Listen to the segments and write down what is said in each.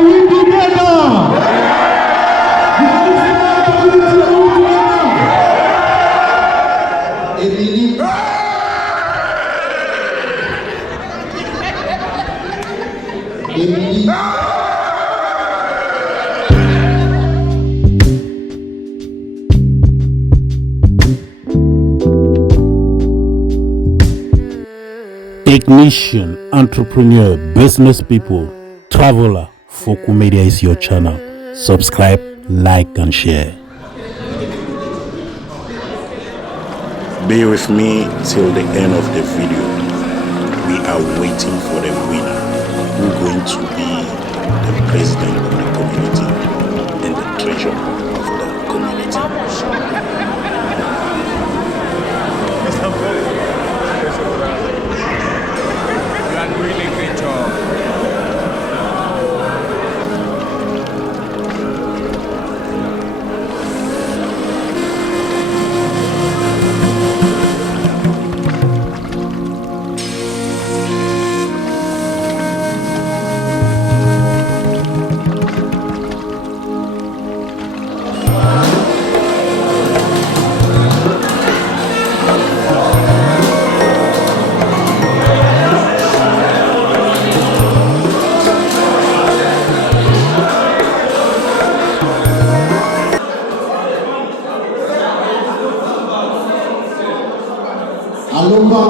Are we together? Technician, entrepreneur, business people, traveler, Fokou Media is your channel. Subscribe, like and share. Be with me till the end of the video. We are waiting for the winner who's going to be the president of the community and the treasurer of the community. You are doing a great job. Alomba.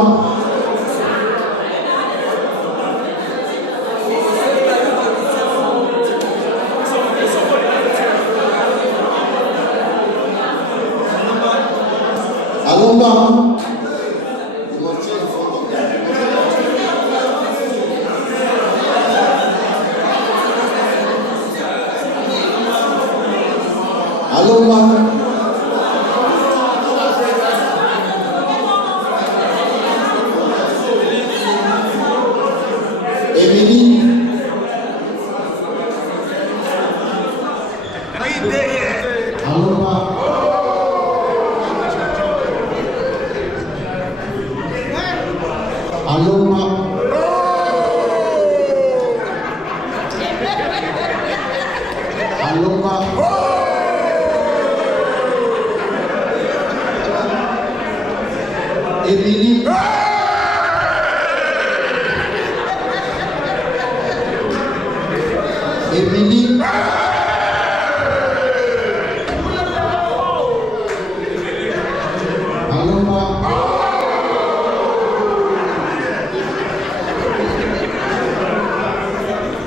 Alomba. Alomba. Aloma. Aloma. Emily. Emily. Aloma.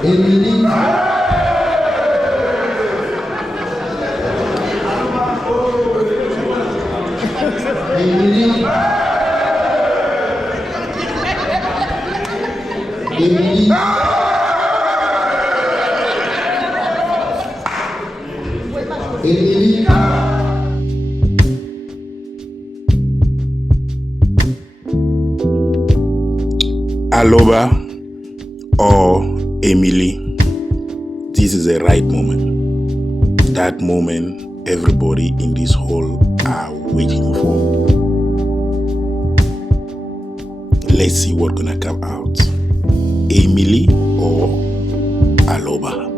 Emily. Emily. Emily. Emily. Aloba or Emily, this is the right moment. That moment everybody in this hall are waiting for. Let's see what's gonna come out. Emily or Aloba.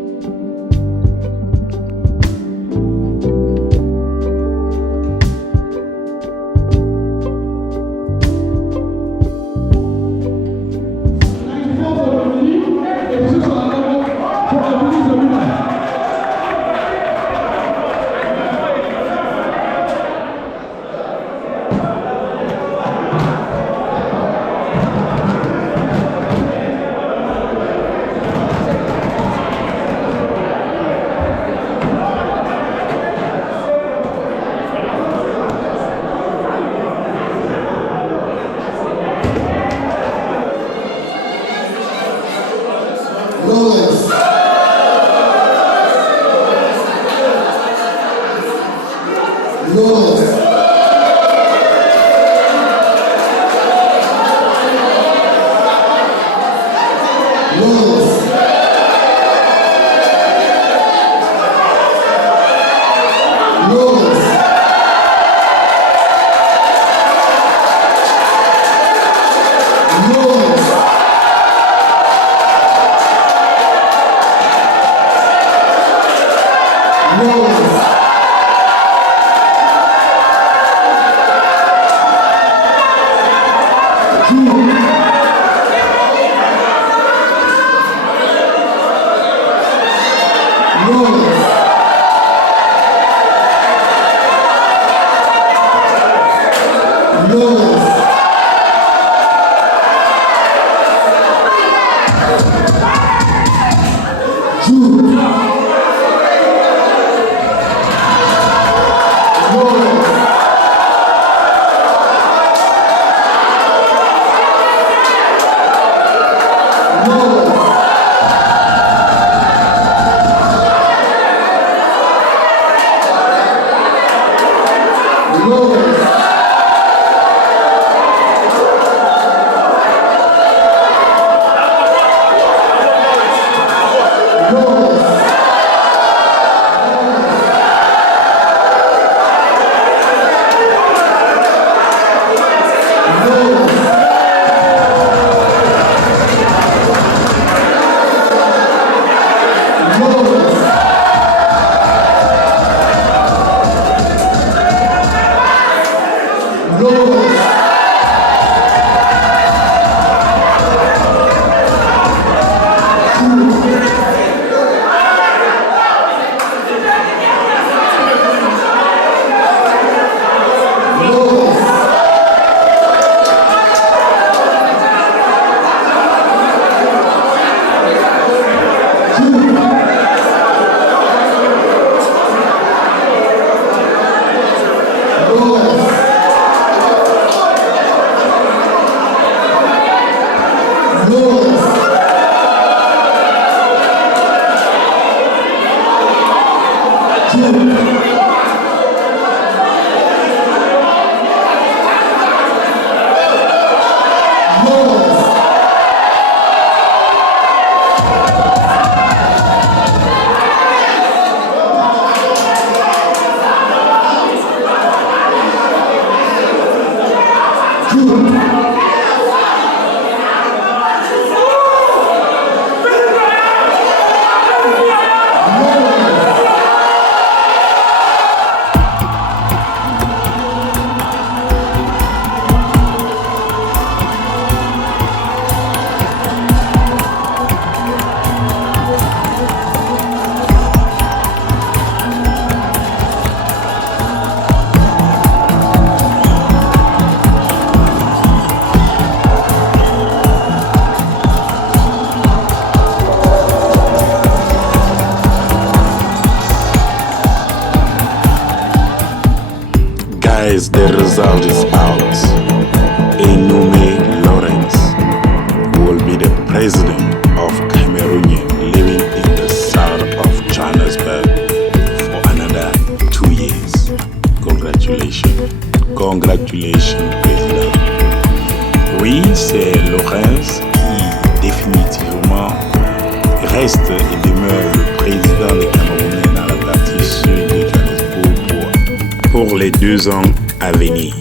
Guys, the result is out. Akenmoe will be the president of Cameroonian living in the south of Johannesburg for another 2 years. Congratulations. Congratulations, président. Oui, c'est Laurence qui définitivement reste et demeure le président des Camerounais dans la partie sud de Johannesburg pour les 2 ans à venir.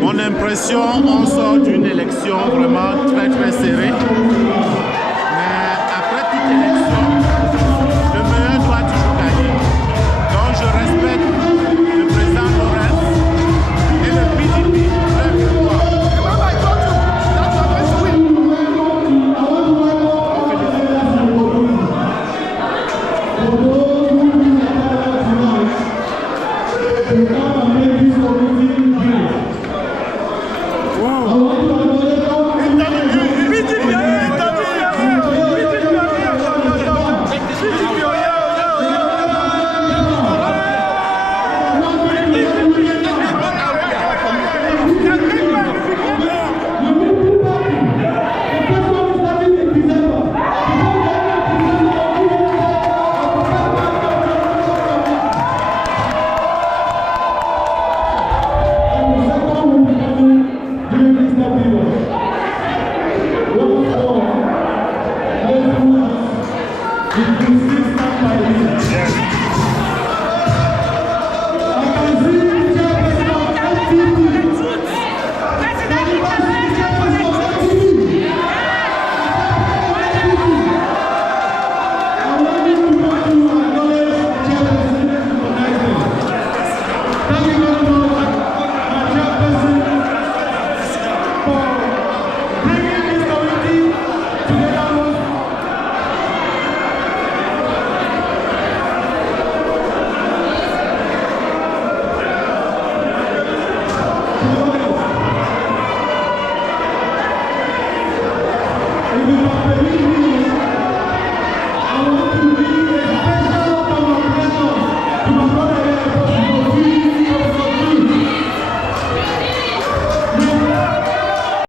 Mon impression, on sort d'une élection vraiment très très serrée. Mais après toute élection, le meilleur doit toujours gagner. Donc je respecte le président Lawrence et le PDP, leur victoire. It